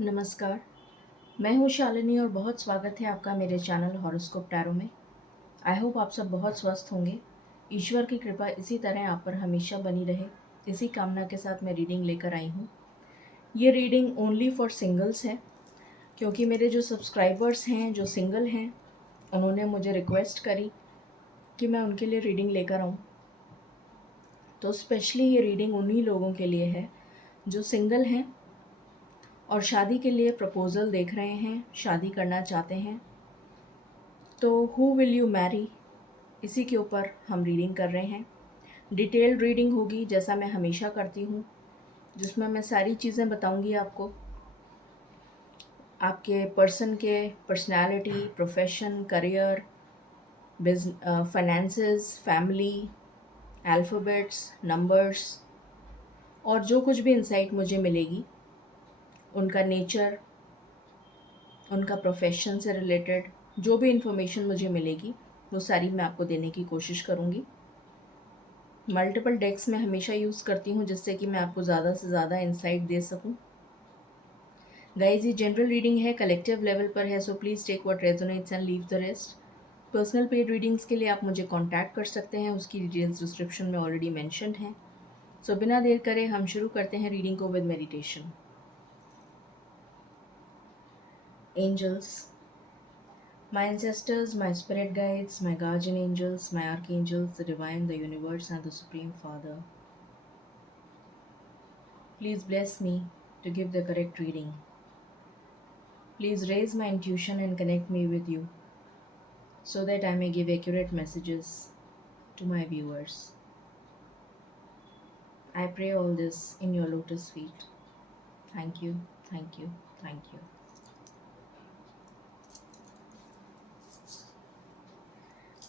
नमस्कार, मैं हूँ शालिनी और बहुत स्वागत है आपका मेरे चैनल हॉरोस्कोप टैरो में। आई होप आप सब बहुत स्वस्थ होंगे। ईश्वर की कृपा इसी तरह आप पर हमेशा बनी रहे, इसी कामना के साथ मैं रीडिंग लेकर आई हूँ। ये रीडिंग ओनली फॉर सिंगल्स है, क्योंकि मेरे जो सब्सक्राइबर्स हैं जो सिंगल हैं उन्होंने मुझे रिक्वेस्ट करी कि मैं उनके लिए रीडिंग लेकर आऊँ। तो स्पेशली ये रीडिंग उन्हीं लोगों के लिए है जो सिंगल हैं और शादी के लिए प्रपोज़ल देख रहे हैं, शादी करना चाहते हैं। तो हु विल यू मैरी, इसी के ऊपर हम रीडिंग कर रहे हैं। डिटेल्ड रीडिंग होगी जैसा मैं हमेशा करती हूँ, जिसमें मैं सारी चीज़ें बताऊँगी आपको, आपके पर्सन के personality, profession, career, finances, family, alphabets, numbers और जो कुछ भी इंसाइट मुझे मिलेगी, उनका नेचर, उनका प्रोफेशन से रिलेटेड जो भी इन्फॉर्मेशन मुझे मिलेगी वो सारी मैं आपको देने की कोशिश करूँगी। मल्टीपल डेक्स मैं हमेशा यूज़ करती हूँ जिससे कि मैं आपको ज़्यादा से ज़्यादा इंसाइट दे सकूँ। गाइज ये जनरल रीडिंग है, कलेक्टिव लेवल पर है, so please take what resonates and leave the rest. Personal paid readings के लिए आप मुझे कांटेक्ट कर सकते हैं, उसकी डिटेल्स डिस्क्रिप्शन में ऑलरेडी मेंशन्ड हैं। सो बिना देर करे हम शुरू करते हैं रीडिंग को with meditation. Angels, my ancestors, my spirit guides, my guardian angels, my archangels, the divine, the universe, and the Supreme Father, please bless me to give the correct reading. Please raise my intuition and connect me with you so that I may give accurate messages to my viewers. I pray all this in your lotus feet. Thank you, thank you, thank you.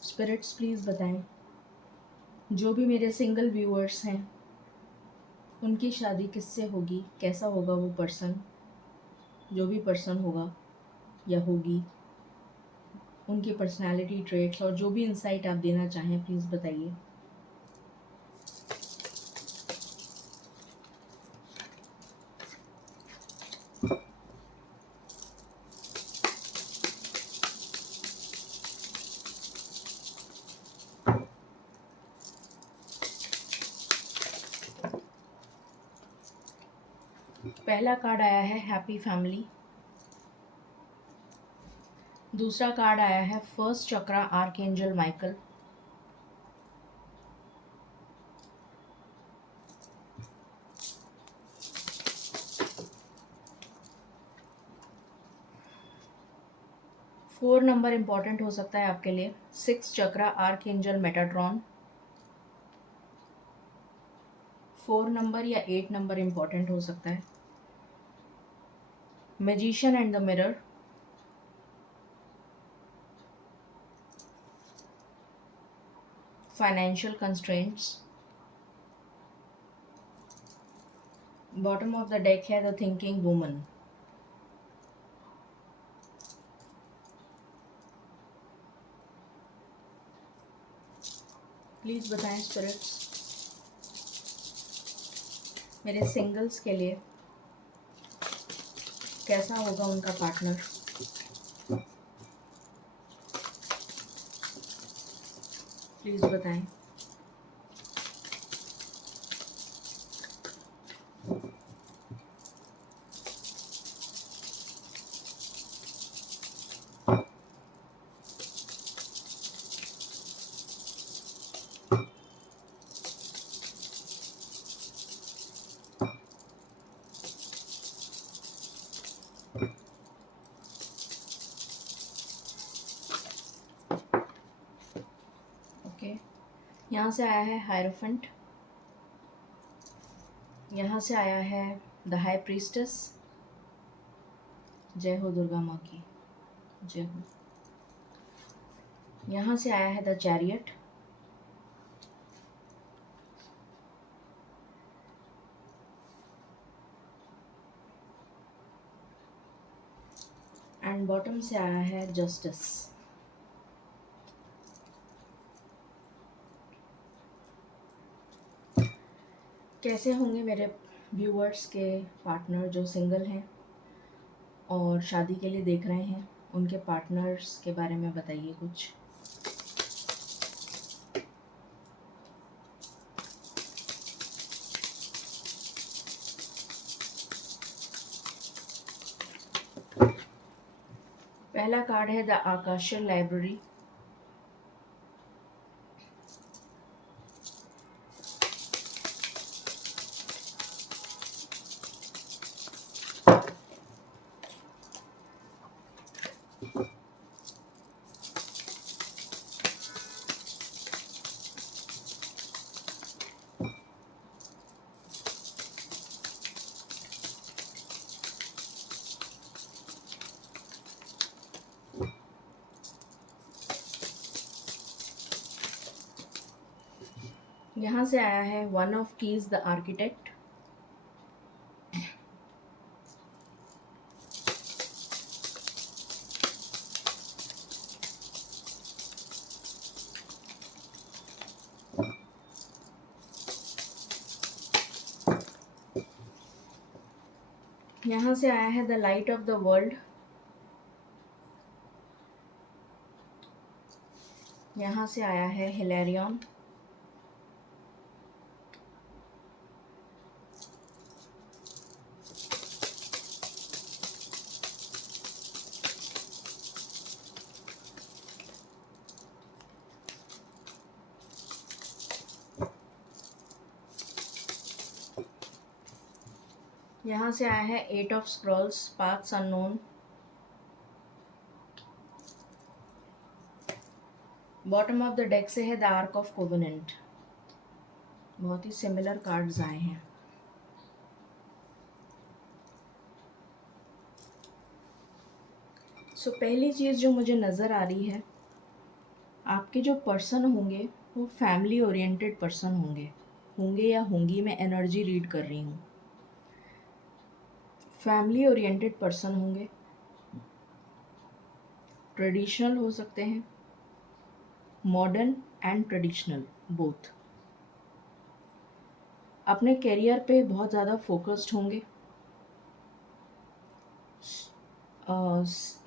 Spirits please बताएं, जो भी मेरे single viewers हैं उनकी शादी किससे होगी, कैसा होगा वो पर्सन, जो भी पर्सन होगा या होगी, उनकी पर्सनालिटी ट्रेट्स और जो भी इंसाइट आप देना चाहें प्लीज़ बताइए। पहला कार्ड आया है हैप्पी फैमिली। दूसरा कार्ड आया है first chakra archangel Michael. Four number important हो सकता है आपके लिए। Six chakra archangel Metatron. Four number या एट नंबर इंपॉर्टेंट हो सकता है। Magician and the mirror. Financial constraints. Bottom of the deck है द थिंकिंग वुमन। प्लीज़ बताएं स्पिरिट्स, मेरे सिंगल्स के लिए कैसा होगा उनका पार्टनर। प्लीज़ बताएं। ओके, यहाँ से आया है हायरोफेंट। यहाँ से आया है द हाई प्रीस्टेस। जय हो दुर्गा माँ की, जय हो। यहाँ से आया है द चैरियट। एंड बॉटम से आया है जस्टिस। कैसे होंगे मेरे व्यूअर्स के पार्टनर जो सिंगल हैं, और शादी के लिए देख रहे हैं, उनके पार्टनर्स के बारे में बताइए कुछ। पहला कार्ड है द आकाशीय लाइब्रेरी। यहाँ से आया है one of keys the architect. यहाँ से आया है the light of the world. यहाँ से आया है हिलेरियन। यहाँ से आया है eight of scrolls paths unknown. Bottom of the deck से है द आर्क ऑफ कोवेनेंट। बहुत ही सिमिलर कार्ड्स आए हैं। सो पहली चीज़ जो मुझे नज़र आ रही है, आपके जो पर्सन होंगे वो फैमिली ओरिएंटेड पर्सन होंगे या होंगी। मैं एनर्जी रीड कर रही हूँ। फैमिली ओरिएंटेड पर्सन होंगे, ट्रेडिशनल हो सकते हैं, मॉडर्न एंड ट्रेडिशनल बोथ। अपने करियर पे बहुत ज़्यादा फोकस्ड होंगे।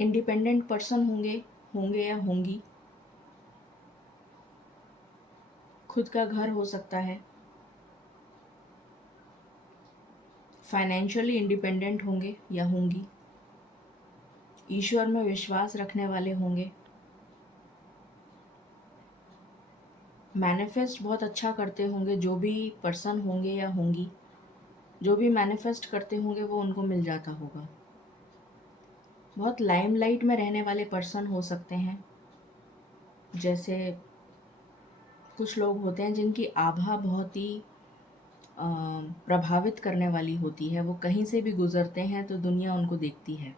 इंडिपेंडेंट पर्सन होंगे या होंगी। खुद का घर हो सकता है। फाइनेंशियली इंडिपेंडेंट होंगे या होंगी। ईश्वर में विश्वास रखने वाले होंगे। मैनिफेस्ट बहुत अच्छा करते होंगे। जो भी पर्सन होंगे या होंगी, जो भी मैनिफेस्ट करते होंगे वो उनको मिल जाता होगा। बहुत लाइमलाइट में रहने वाले पर्सन हो सकते हैं। जैसे कुछ लोग होते हैं जिनकी आभा बहुत ही प्रभावित करने वाली होती है। वो कहीं से भी गुजरते हैं तो दुनिया उनको देखती है।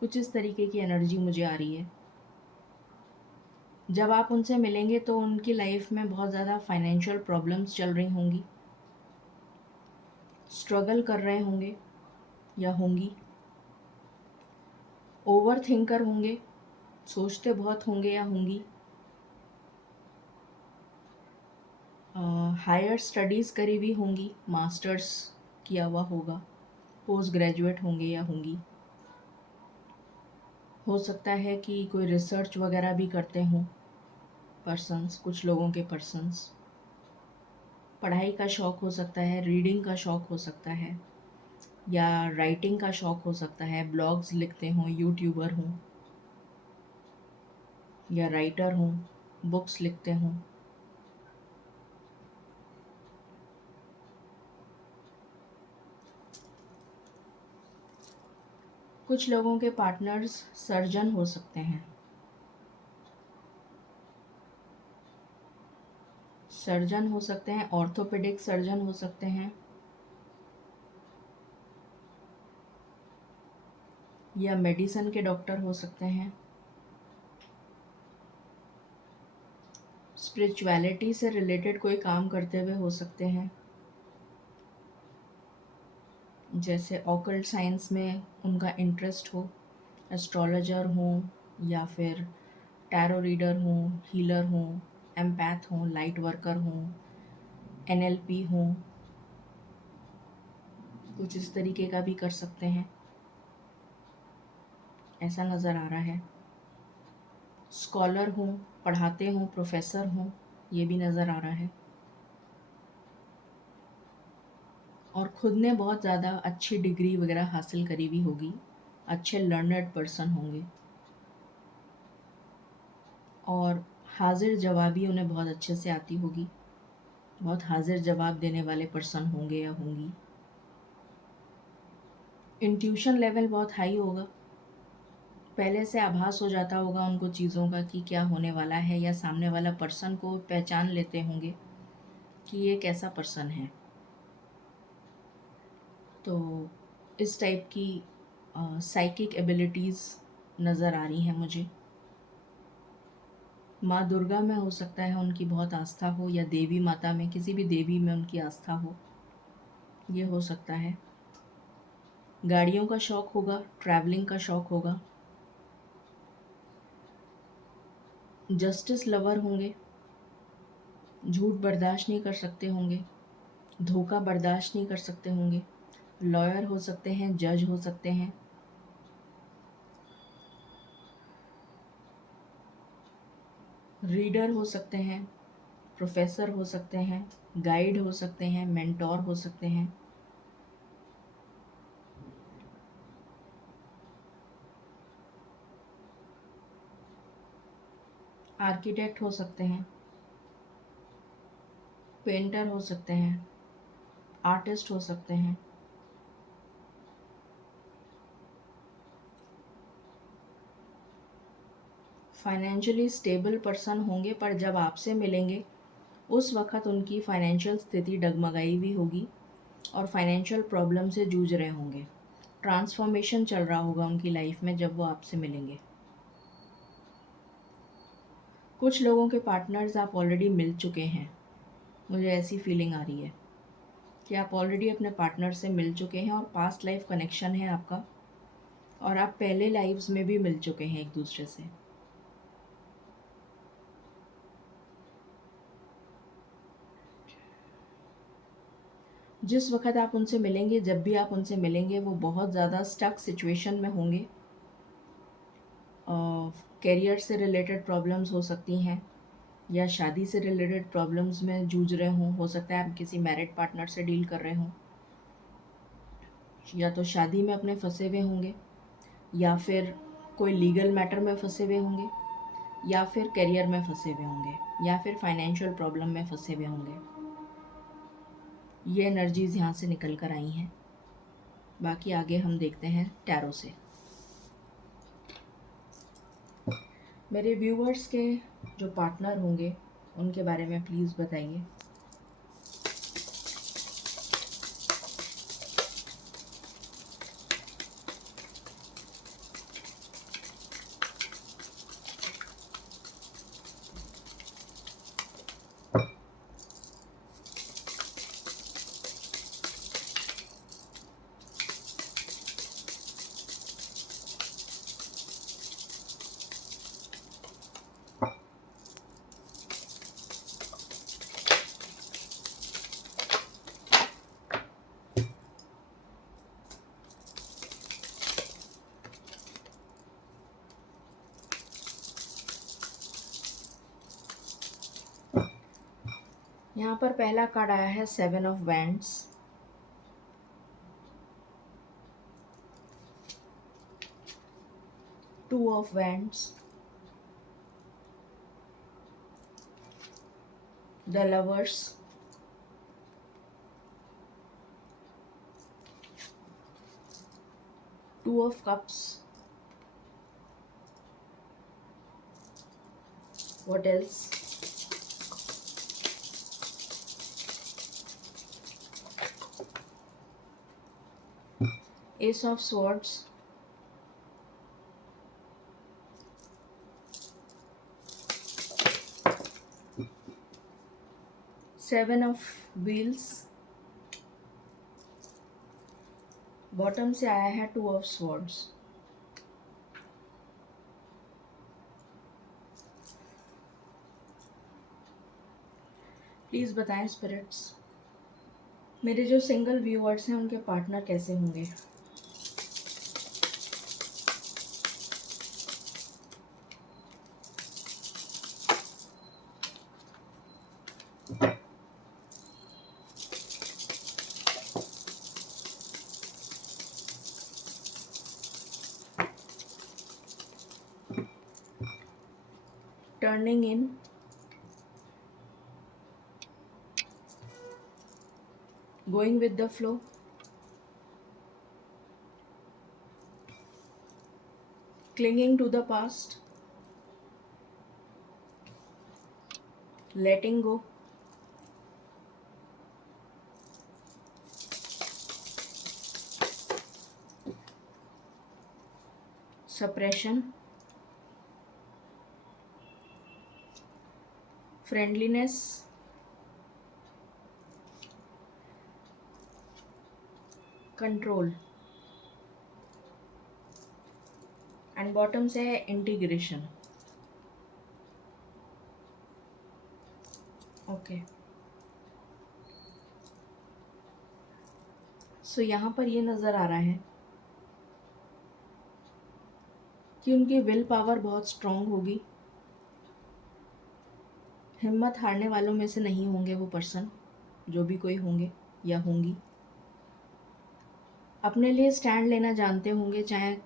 कुछ इस तरीके की एनर्जी मुझे आ रही है। जब आप उनसे मिलेंगे तो उनकी लाइफ में बहुत ज़्यादा फाइनेंशियल प्रॉब्लम्स चल रही होंगी। स्ट्रगल कर रहे होंगे या होंगी। ओवर थिंकर होंगे, सोचते बहुत होंगे या होंगी। हायर स्टडीज़ करी हुई होंगी, मास्टर्स किया हुआ होगा। पोस्ट ग्रेजुएट होंगे या होंगी। हो सकता है कि कोई रिसर्च वगैरह भी करते हों पर्सन्स, कुछ लोगों के पर्सन्स। पढ़ाई का शौक़ हो सकता है, रीडिंग का शौक़ हो सकता है, या राइटिंग का शौक़ हो सकता है। ब्लॉग्स लिखते हों, यूट्यूबर हों या राइटर हों, बुक्स लिखते हों। कुछ लोगों के पार्टनर्स सर्जन हो सकते हैं। सर्जन हो सकते हैं, ऑर्थोपेडिक सर्जन हो सकते हैं, या मेडिसिन के डॉक्टर हो सकते हैं। स्पिरिचुअलिटी से रिलेटेड कोई काम करते हुए हो सकते हैं। जैसे ऑकल्ट साइंस में उनका इंटरेस्ट हो, एस्ट्रोलॉजर हों या फिर टैरो रीडर हों, हीलर हों, एम्पैथ हों, लाइट वर्कर हों, एनएलपी हों। कुछ इस तरीके का भी कर सकते हैं। ऐसा नज़र आ रहा है। स्कॉलर हूँ, पढ़ाते हूँ, प्रोफेसर हूँ, ये भी नज़र आ रहा है। और ख़ुद ने बहुत ज़्यादा अच्छी डिग्री वगैरह हासिल करी हुई होगी, अच्छे लर्नर्ड पर्सन होंगे और हाजिर जवाबी उन्हें बहुत अच्छे से आती होगी, बहुत हाजिर जवाब देने वाले पर्सन होंगे या होंगी। इंट्यूशन लेवल बहुत हाई होगा, पहले से आभास हो जाता होगा उनको चीज़ों का कि क्या होने वाला है, या सामने वाला पर्सन को पहचान लेते होंगे कि ये कैसा पर्सन है। तो इस टाइप की साइकिक एबिलिटीज़ नज़र आ रही हैं मुझे। माँ दुर्गा में हो सकता है उनकी बहुत आस्था हो, या देवी माता में, किसी भी देवी में उनकी आस्था हो, ये हो सकता है। गाड़ियों का शौक़ होगा, ट्रैवलिंग का शौक़ होगा। जस्टिस लवर होंगे, झूठ बर्दाश्त नहीं कर सकते होंगे, धोखा बर्दाश्त नहीं कर सकते होंगे। लॉयर हो सकते हैं, जज हो सकते हैं। रीडर हो सकते हैं, प्रोफेसर हो सकते हैं, गाइड हो सकते हैं, मेंटोर हो सकते हैं। आर्किटेक्ट हो सकते हैं, पेंटर हो सकते हैं, आर्टिस्ट हो सकते हैं। फाइनेंशियली स्टेबल पर्सन होंगे, पर जब आपसे मिलेंगे उस वक़्त उनकी फाइनेंशियल स्थिति डगमगाई हुई होगी और फाइनेंशियल प्रॉब्लम से जूझ रहे होंगे। ट्रांसफॉर्मेशन चल रहा होगा उनकी लाइफ में जब वो आपसे मिलेंगे। कुछ लोगों के पार्टनर्स आप ऑलरेडी मिल चुके हैं, मुझे ऐसी फीलिंग आ रही है कि आप ऑलरेडी अपने पार्टनर से मिल चुके हैं और पास्ट लाइफ कनेक्शन है आपका, और आप पहले लाइफ्स में भी मिल चुके हैं एक दूसरे से। जिस वक्त आप उनसे मिलेंगे, जब भी आप उनसे मिलेंगे, वो बहुत ज़्यादा स्टक सिचुएशन में होंगे। कैरियर से रिलेटेड प्रॉब्लम्स हो सकती हैं, या शादी से रिलेटेड प्रॉब्लम्स में जूझ रहे हों। हो सकता है आप किसी मैरिड पार्टनर से डील कर रहे हों, या तो शादी में अपने फंसे हुए होंगे, या फिर कोई लीगल मैटर में फंसे हुए होंगे, या फिर करियर में फंसे हुए होंगे, या फिर फाइनेंशियल प्रॉब्लम में फंसे हुए होंगे। ये एनर्जीज़ यहाँ से निकल कर आई हैं। बाकी आगे हम देखते हैं टैरो से। मेरे व्यूअर्स के जो पार्टनर होंगे उनके बारे में प्लीज़ बताइए। यहाँ पर पहला कार्ड आया है 7 of wands, 2 of wands, the lovers, two of cups, what else, Ace of Swords, Seven of Wheels, bottom से आया है 2 ऑफ Swords। प्लीज़ बताएं स्पिरिट्स, मेरे जो सिंगल व्यूअर्स हैं उनके पार्टनर कैसे होंगे। Turning in, going with the flow, clinging to the past, letting go, suppression, friendliness, control, and bottom से है इंटीग्रेशन। ओके, सो यहाँ पर ये नज़र आ रहा है कि उनकी विल पावर बहुत स्ट्रॉन्ग होगी, हिम्मत हारने वालों में से नहीं होंगे वो पर्सन, जो भी कोई होंगे या होंगी। अपने लिए स्टैंड लेना जानते होंगे, चाहे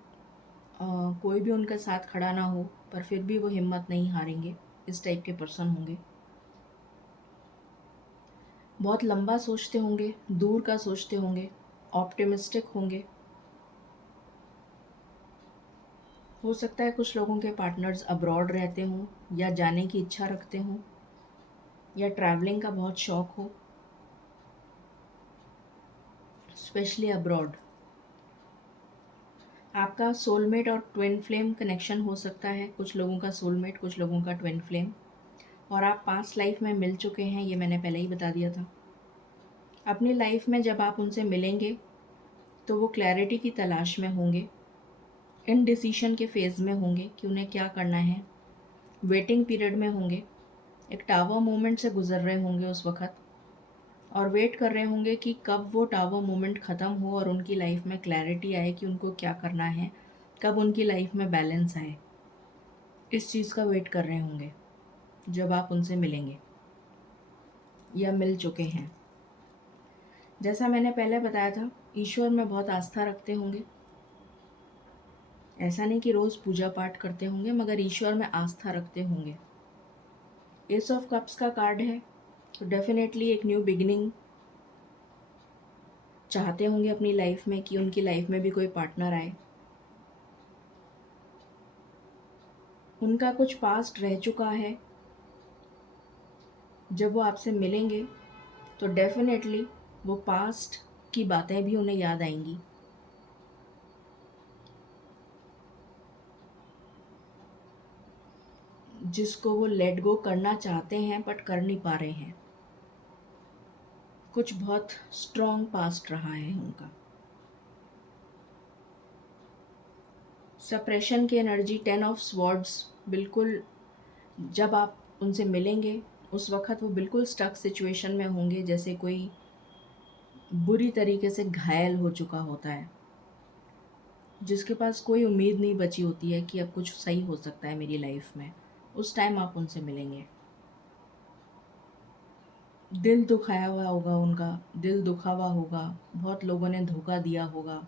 कोई भी उनके साथ खड़ा ना हो, पर फिर भी वो हिम्मत नहीं हारेंगे। इस टाइप के पर्सन होंगे। बहुत लंबा सोचते होंगे, दूर का सोचते होंगे, ऑप्टिमिस्टिक होंगे। हो सकता है कुछ लोगों के पार्टनर्स अब्रॉड रहते हों, या जाने की इच्छा रखते हों, या ट्रैवलिंग का बहुत शौक हो, स्पेशली अब्रॉड। आपका सोलमेट और ट्विन फ्लेम कनेक्शन हो सकता है, कुछ लोगों का सोलमेट, कुछ लोगों का ट्विन फ्लेम, और आप पास्ट लाइफ में मिल चुके हैं, ये मैंने पहले ही बता दिया था। अपनी लाइफ में जब आप उनसे मिलेंगे तो वो क्लैरिटी की तलाश में होंगे, इनडिसीशन के फेज़ में होंगे कि उन्हें क्या करना है, वेटिंग पीरियड में होंगे, एक टावर मोमेंट से गुजर रहे होंगे उस वक़्त, और वेट कर रहे होंगे कि कब वो टावर मोमेंट ख़त्म हो और उनकी लाइफ में क्लैरिटी आए कि उनको क्या करना है, कब उनकी लाइफ में बैलेंस आए। इस चीज़ का वेट कर रहे होंगे जब आप उनसे मिलेंगे या मिल चुके हैं। जैसा मैंने पहले बताया था, ईश्वर में बहुत आस्था रखते होंगे। ऐसा नहीं कि रोज़ पूजा पाठ करते होंगे, मगर ईश्वर में आस्था रखते होंगे। एस ऑफ कप्स का कार्ड है, तो डेफिनेटली एक न्यू बिगिनिंग चाहते होंगे अपनी लाइफ में, कि उनकी लाइफ में भी कोई पार्टनर आए। उनका कुछ पास्ट रह चुका है, जब वो आपसे मिलेंगे तो डेफिनेटली वो पास्ट की बातें भी उन्हें याद आएंगी। जिसको वो लेट गो करना चाहते हैं बट कर नहीं पा रहे हैं। कुछ बहुत स्ट्रॉन्ग पास्ट रहा है उनका। सप्रेशन की एनर्जी, 10 ऑफ स्वॉर्ड्स, बिल्कुल जब आप उनसे मिलेंगे उस वक़्त वो बिल्कुल स्टक सिचुएशन में होंगे, जैसे कोई बुरी तरीके से घायल हो चुका होता है, जिसके पास कोई उम्मीद नहीं बची होती है कि अब कुछ सही हो सकता है मेरी लाइफ में। उस टाइम आप उनसे मिलेंगे। दिल दुखाया हुआ होगा उनका, दिल दुखा हुआ होगा, बहुत लोगों ने धोखा दिया होगा,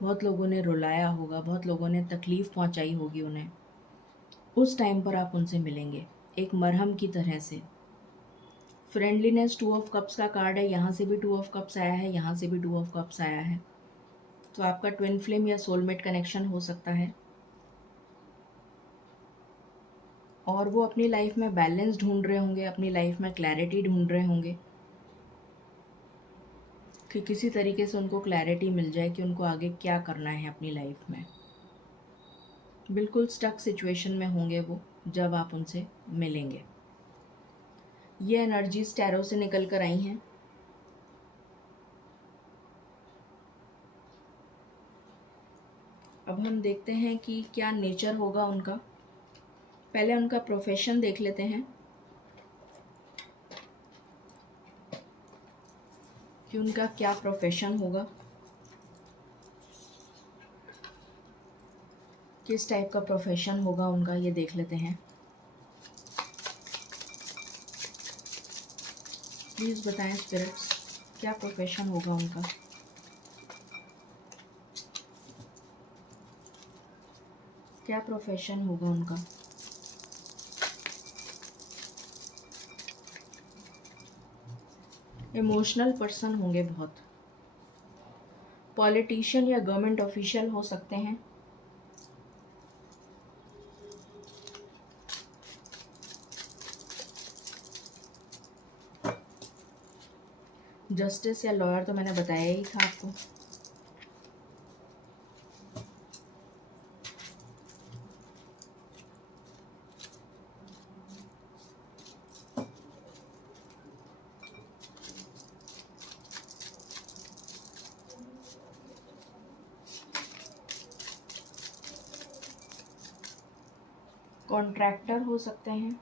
बहुत लोगों ने रुलाया होगा, बहुत लोगों ने तकलीफ़ पहुंचाई होगी उन्हें। उस टाइम पर आप उनसे मिलेंगे एक मरहम की तरह से। फ्रेंडलीनेस, 2 ऑफ कप्स का कार्ड है, यहाँ से भी 2 ऑफ कप्स आया है, यहाँ से भी 2 ऑफ कप्स आया है। तो आपका ट्विन फ्लेम या सोलमेट कनेक्शन हो सकता है, और वो अपनी लाइफ में बैलेंस ढूंढ रहे होंगे, अपनी लाइफ में क्लैरिटी ढूंढ रहे होंगे, कि किसी तरीके से उनको क्लैरिटी मिल जाए कि उनको आगे क्या करना है अपनी लाइफ में। बिल्कुल स्टक सिचुएशन में होंगे वो जब आप उनसे मिलेंगे। ये एनर्जीज टैरो से निकल कर आई हैं। अब हम देखते हैं कि क्या नेचर होगा उनका। पहले उनका प्रोफेशन देख लेते हैं कि उनका क्या प्रोफेशन होगा, किस टाइप का प्रोफेशन होगा उनका, ये देख लेते हैं। प्लीज़ बताएं स्पिरिट्स, क्या प्रोफेशन होगा उनका। क्या प्रोफेशन होगा उनका। इमोशनल पर्सन होंगे बहुत। पॉलिटिशियन या गवर्नमेंट ऑफिशियल हो सकते हैं। जस्टिस या लॉयर तो मैंने बताया ही था आपको। कॉन्ट्रैक्टर हो सकते हैं।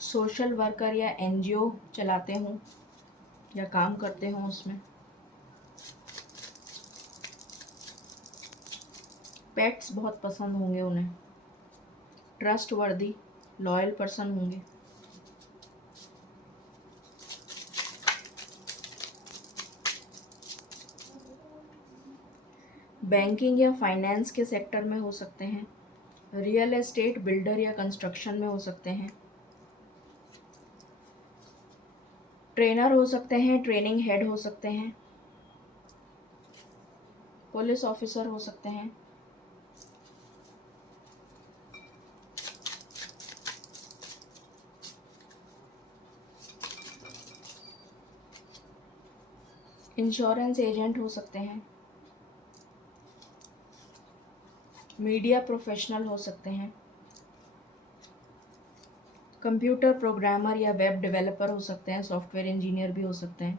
सोशल वर्कर या एनजीओ चलाते हों या काम करते हों उसमें। पेट्स बहुत पसंद होंगे उन्हें। ट्रस्ट वर्दी लॉयल पर्सन होंगे। बैंकिंग या फाइनेंस के सेक्टर में हो सकते हैं। रियल एस्टेट, बिल्डर या कंस्ट्रक्शन में हो सकते हैं। ट्रेनर हो सकते हैं, ट्रेनिंग हेड हो सकते हैं। पुलिस ऑफिसर हो सकते हैं। इंश्योरेंस एजेंट हो सकते हैं। मीडिया प्रोफेशनल हो सकते हैं। कंप्यूटर प्रोग्रामर या वेब डेवलपर हो सकते हैं। सॉफ्टवेयर इंजीनियर भी हो सकते हैं।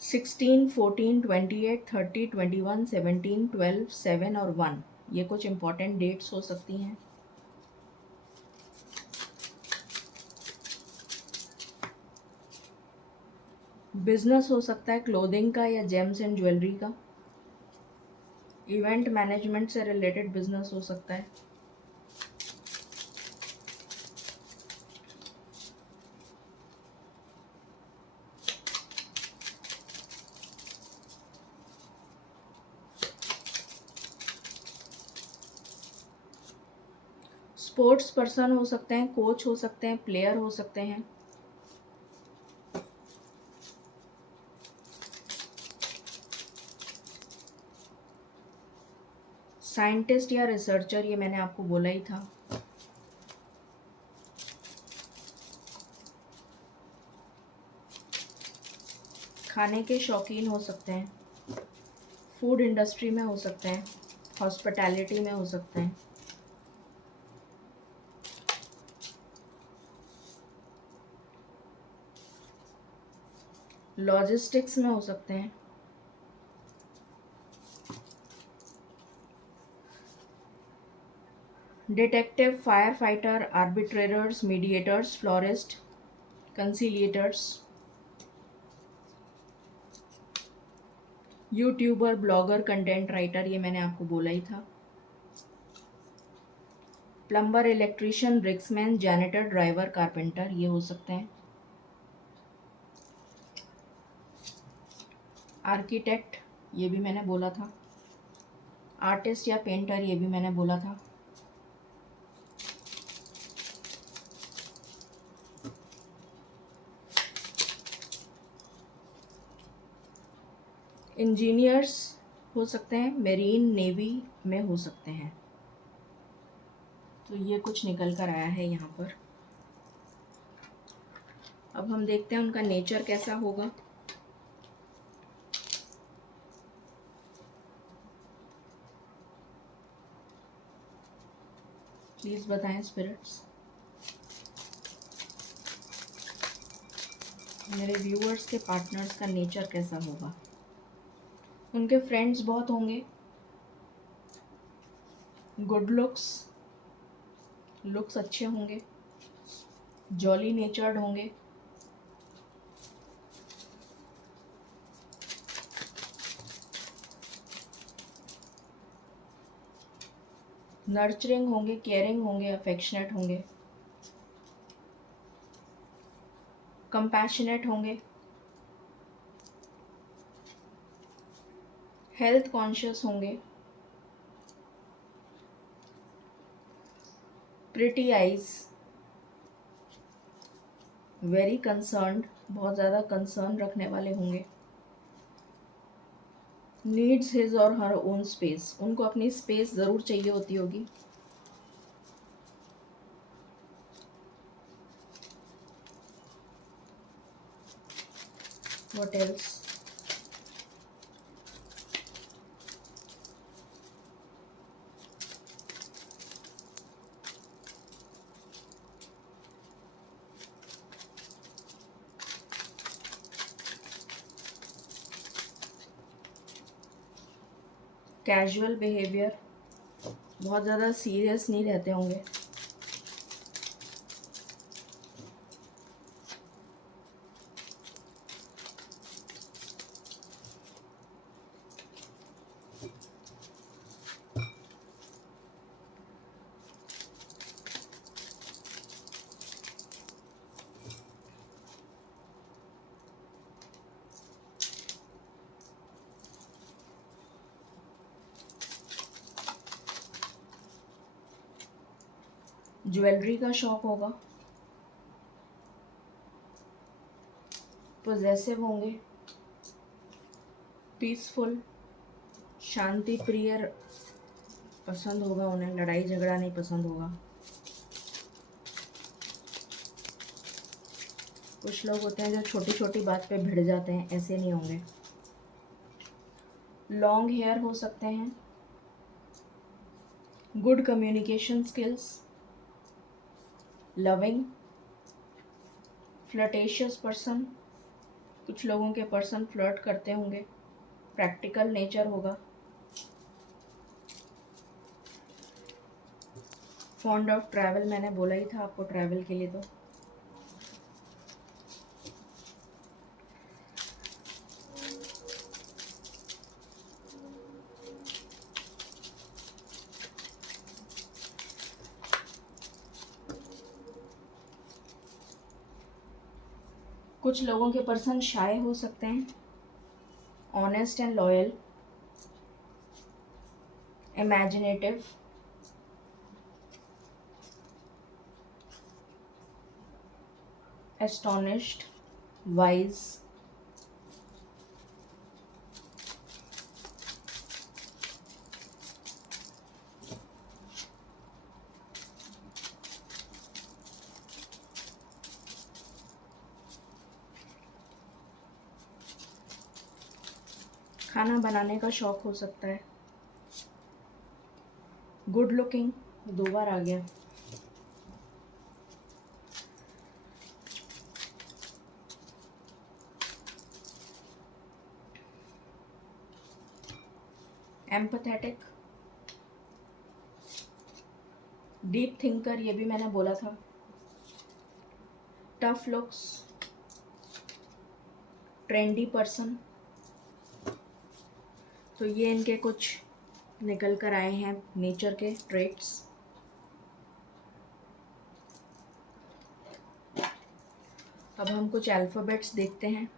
16, 14, 28, 30, 21, 17, 12, 7 और 1 ये कुछ इंपॉर्टेंट डेट्स हो सकती हैं। बिजनेस हो सकता है क्लोथिंग का या जेम्स एंड ज्वेलरी का। इवेंट मैनेजमेंट से रिलेटेड बिजनेस हो सकता है। स्पोर्ट्स पर्सन हो सकते हैं, कोच हो सकते हैं, प्लेयर हो सकते हैं। साइंटिस्ट या रिसर्चर ये मैंने आपको बोला ही था। खाने के शौकीन हो सकते हैं। फूड इंडस्ट्री में हो सकते हैं। हॉस्पिटैलिटी में हो सकते हैं। लॉजिस्टिक्स में हो सकते हैं। Detective, fire fighter, arbitrators, mediators, florist, conciliators. YouTuber, blogger, content writer ये मैंने आपको बोला ही था। Plumber, electrician, bricksman, janitor, driver, carpenter ये हो सकते हैं। आर्किटेक्ट ये भी मैंने बोला था। आर्टिस्ट या पेंटर ये भी मैंने बोला था। इंजीनियर्स हो सकते हैं, मेरीन नेवी में हो सकते हैं। तो ये कुछ निकल कर आया है यहाँ पर। अब हम देखते हैं उनका नेचर कैसा होगा। प्लीज़ बताएं स्पिरिट्स, मेरे व्यूअर्स के पार्टनर्स का नेचर कैसा होगा। उनके फ्रेंड्स बहुत होंगे। गुड लुक्स अच्छे होंगे। जॉली नेचर्ड होंगे। नर्चरिंग होंगे, केयरिंग होंगे, अफेक्शनेट होंगे। कंपैशनेट होंगे। हेल्थ कॉन्शियस होंगे। प्रिटी आइज, वेरी कंसर्न्ड, बहुत ज़्यादा कंसर्न रखने वाले होंगे। नीड्स हिज और हर ओन स्पेस, उनको अपनी स्पेस ज़रूर चाहिए होती होगी। What else? कैजुअल बिहेवियर, बहुत ज़्यादा सीरियस नहीं रहते होंगे। ज्वेलरी का शौक होगा। पोजेसिव होंगे। पीसफुल, शांति प्रिय पसंद होगा उन्हें, लड़ाई झगड़ा नहीं पसंद होगा। कुछ लोग होते हैं जो छोटी छोटी बात पे भिड़ जाते हैं, ऐसे नहीं होंगे। लॉन्ग हेयर हो सकते हैं। Good communication skills, loving, flirtatious person, कुछ लोगों के पर्सन फ्लर्ट करते होंगे। प्रैक्टिकल नेचर होगा। फॉन्ड ऑफ ट्रैवल, मैंने बोला ही था आपको ट्रैवल के लिए। तो कुछ लोगों के पर्सन शाय हो सकते हैं। Honest and loyal, imaginative, astonished, wise, खाना बनाने का शौक हो सकता है। गुड लुकिंग, 2 बार आ गया। एम्पथेटिक, डीप थिंकर, ये भी मैंने बोला था। Tough looks, trendy person. तो ये इनके कुछ निकल कर आए हैं नेचर के ट्रेट्स। अब हम कुछ अल्फ़ाबेट्स देखते हैं।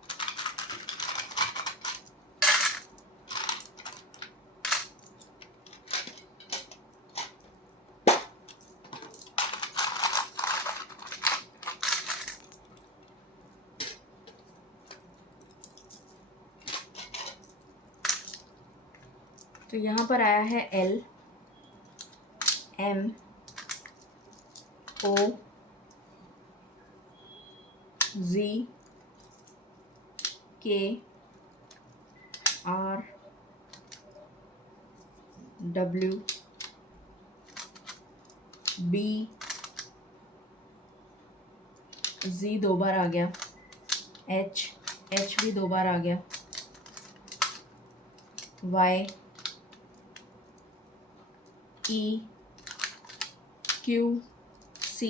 तो यहाँ पर आया है L, M, O, Z, K, R, W, B, Z 2 बार आ गया, H भी 2 बार आ गया, Y, E, Q, C,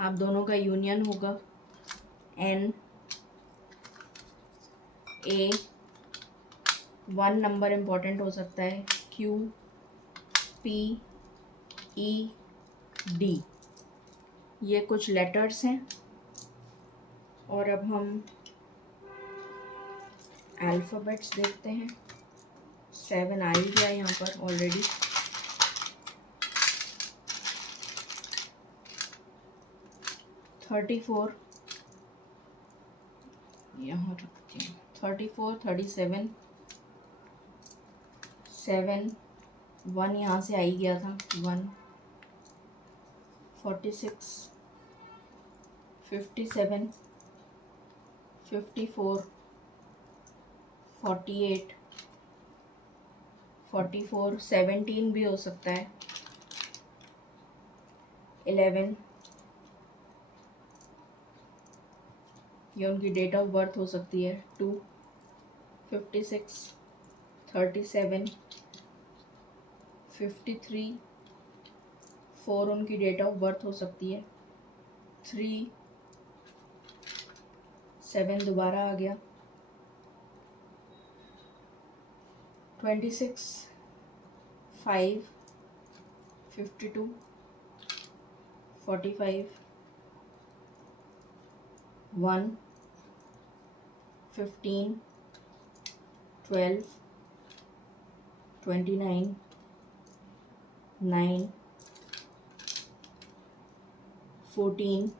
आप दोनों का यूनियन होगा, N, A, 1 नंबर इम्पॉर्टेंट हो सकता है, Q, P, E, D। ये कुछ लेटर्स हैं। और अब हम अल्फ़ाबेट्स देखते हैं। 7 आ ही गया यहाँ पर ऑलरेडी। 34, यहाँ रखती हूँ, 34, 37, 7, 1 यहाँ से आ ही गया था, 1, 46, 57, 54, 48, 44, 17 भी हो सकता है, 11, ये उनकी डेट ऑफ बर्थ हो सकती है, 2, 56, 37, 53, 4 उनकी डेट ऑफ बर्थ हो सकती है, 3, 7 दोबारा आ गया, 26, 5, 52, 45, 1, 15, 12, 29, 9, 14,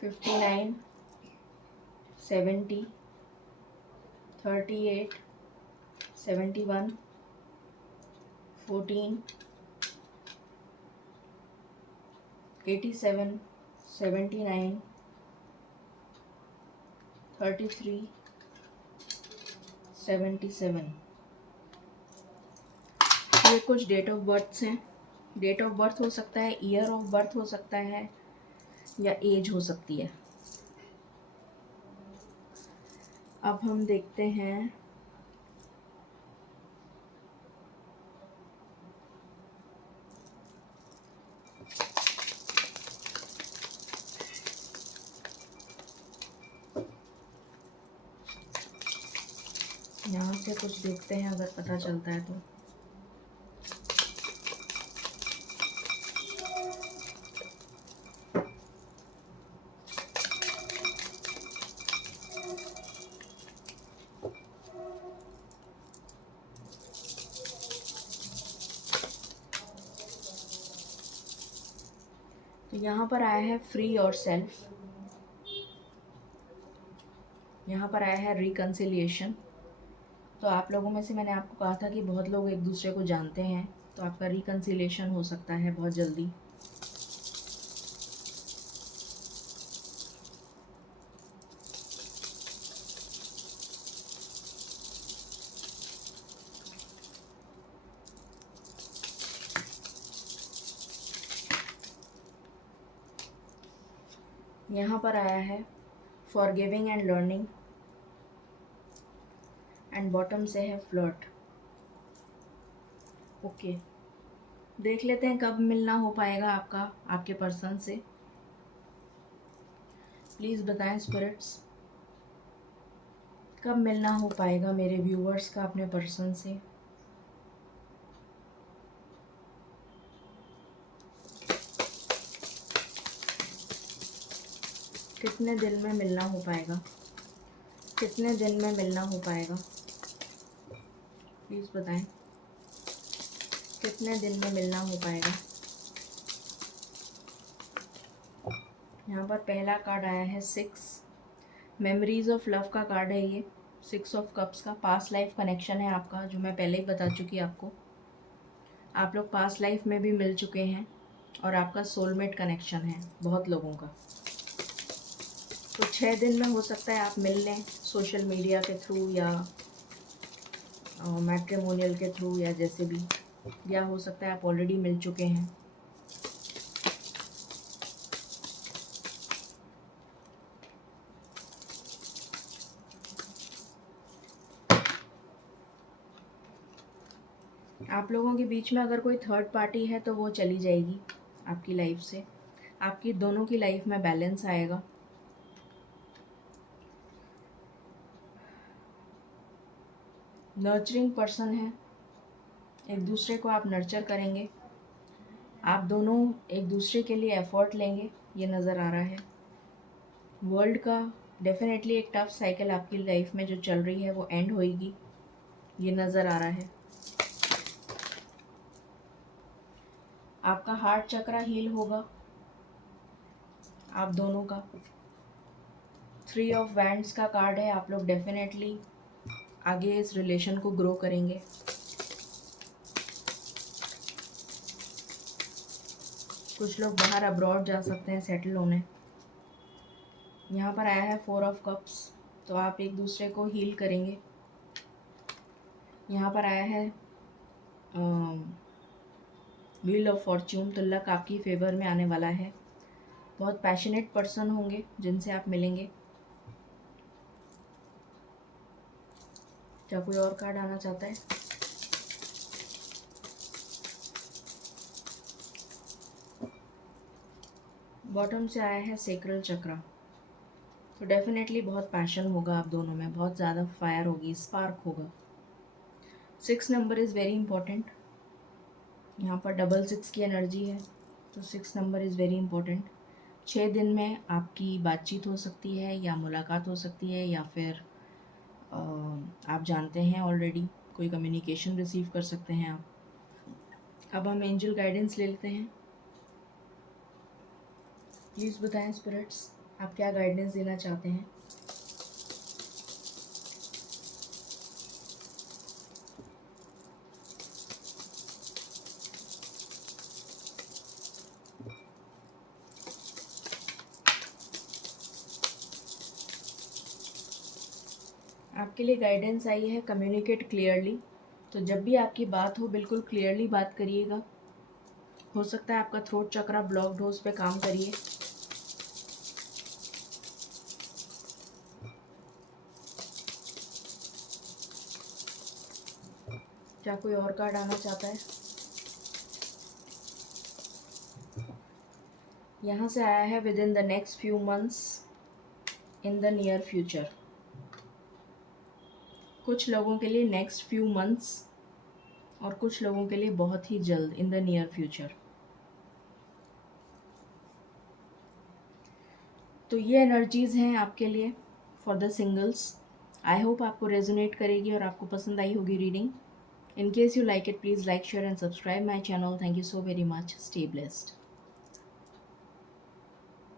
59, 70, 38, 71, 14, 87, 79, 33, 77। ये कुछ डेट ऑफ बर्थ हैं। डेट ऑफ बर्थ हो सकता है, ईयर ऑफ बर्थ हो सकता है, या एज हो सकती है। अब हम देखते हैं यहाँ से, कुछ देखते हैं अगर पता चलता है तो। तो यहाँ पर आया है फ्री योर सेल्फ, यहाँ पर आया है रिकन्सिलिएशन। तो आप लोगों में से मैंने आपको कहा था कि बहुत लोग एक दूसरे को जानते हैं, तो आपका रिकन्सिलिएशन हो सकता है बहुत जल्दी। यहाँ पर आया है forgiving and learning, and bottom से है फ्लर्ट। ओके, देख लेते हैं कब मिलना हो पाएगा आपका आपके पर्सन से। प्लीज़ बताएं स्पिरिट्स, कब मिलना हो पाएगा मेरे व्यूअर्स का अपने पर्सन से। कितने दिन में मिलना हो पाएगा, कितने दिन में मिलना हो पाएगा, प्लीज़ बताएं कितने दिन में मिलना हो पाएगा। यहाँ पर पहला कार्ड आया है 6, मेमोरीज ऑफ लव का कार्ड है ये, 6 ऑफ कप्स का। पास्ट लाइफ कनेक्शन है आपका, जो मैं पहले ही बता चुकी आपको। आप लोग पास्ट लाइफ में भी मिल चुके हैं, और आपका सोलमेट कनेक्शन है बहुत लोगों का। तो 6 दिन में हो सकता है आप मिल लें, सोशल मीडिया के थ्रू या मैट्रिमोनियल के थ्रू, या जैसे भी, या हो सकता है आप ऑलरेडी मिल चुके हैं। आप लोगों के बीच में अगर कोई थर्ड पार्टी है तो वो चली जाएगी आपकी लाइफ से। आपकी दोनों की लाइफ में बैलेंस आएगा। नर्चरिंग पर्सन है, एक दूसरे को आप नर्चर करेंगे, आप दोनों एक दूसरे के लिए एफर्ट लेंगे, ये नज़र आ रहा है। वर्ल्ड का डेफिनेटली एक टफ साइकिल आपकी लाइफ में जो चल रही है वो एंड होएगी, ये नज़र आ रहा है। आपका हार्ट चक्रा हील होगा, आप दोनों का। 3 ऑफ वैंड्स का कार्ड है। आप लोग डेफिनेटली आगे इस रिलेशन को ग्रो करेंगे। कुछ लोग बाहर अब्रॉड जा सकते हैं सेटल होने। यहाँ पर आया है 4 ऑफ कप्स, तो आप एक दूसरे को हील करेंगे। यहाँ पर आया है व्हील ऑफ फॉर्च्यून, तो लक आपकी फेवर में आने वाला है। बहुत पैशनेट पर्सन होंगे जिनसे आप मिलेंगे। क्या कोई और कार्ड आना चाहता है? बॉटम से आया है सेक्रल चक्रा, तो डेफिनेटली बहुत पैशन होगा आप दोनों में, बहुत ज़्यादा फायर होगी, स्पार्क होगा। 6 नंबर इज़ वेरी इंपॉर्टेंट। यहाँ पर 666 की एनर्जी है, तो 6 नंबर इज़ वेरी इंपॉर्टेंट। 6 दिन में आपकी बातचीत हो सकती है या मुलाकात हो सकती है, या फिर आप जानते हैं ऑलरेडी, कोई कम्युनिकेशन रिसीव कर सकते हैं आप। अब हम एंजल गाइडेंस ले लेते हैं। प्लीज़ बताएं स्पिरिट्स, आप क्या गाइडेंस देना चाहते हैं। आपके लिए गाइडेंस आई है कम्युनिकेट क्लियरली। तो जब भी आपकी बात हो बिल्कुल क्लियरली बात करिएगा। हो सकता है आपका थ्रोट चक्रा ब्लॉक्ड हो, उस पर काम करिए। क्या कोई और कार्ड आना चाहता है? यहाँ से आया है with in the next few months, in the near future. कुछ लोगों के लिए नेक्स्ट फ्यू मंथ्स और कुछ लोगों के लिए बहुत ही जल्द, इन द नियर फ्यूचर। तो ये एनर्जीज़ हैं आपके लिए for the singles. I hope आपको रेजोनेट करेगी और आपको पसंद आई होगी reading. In case you like it, please like, share and subscribe my channel. Thank you so very much. Stay blessed.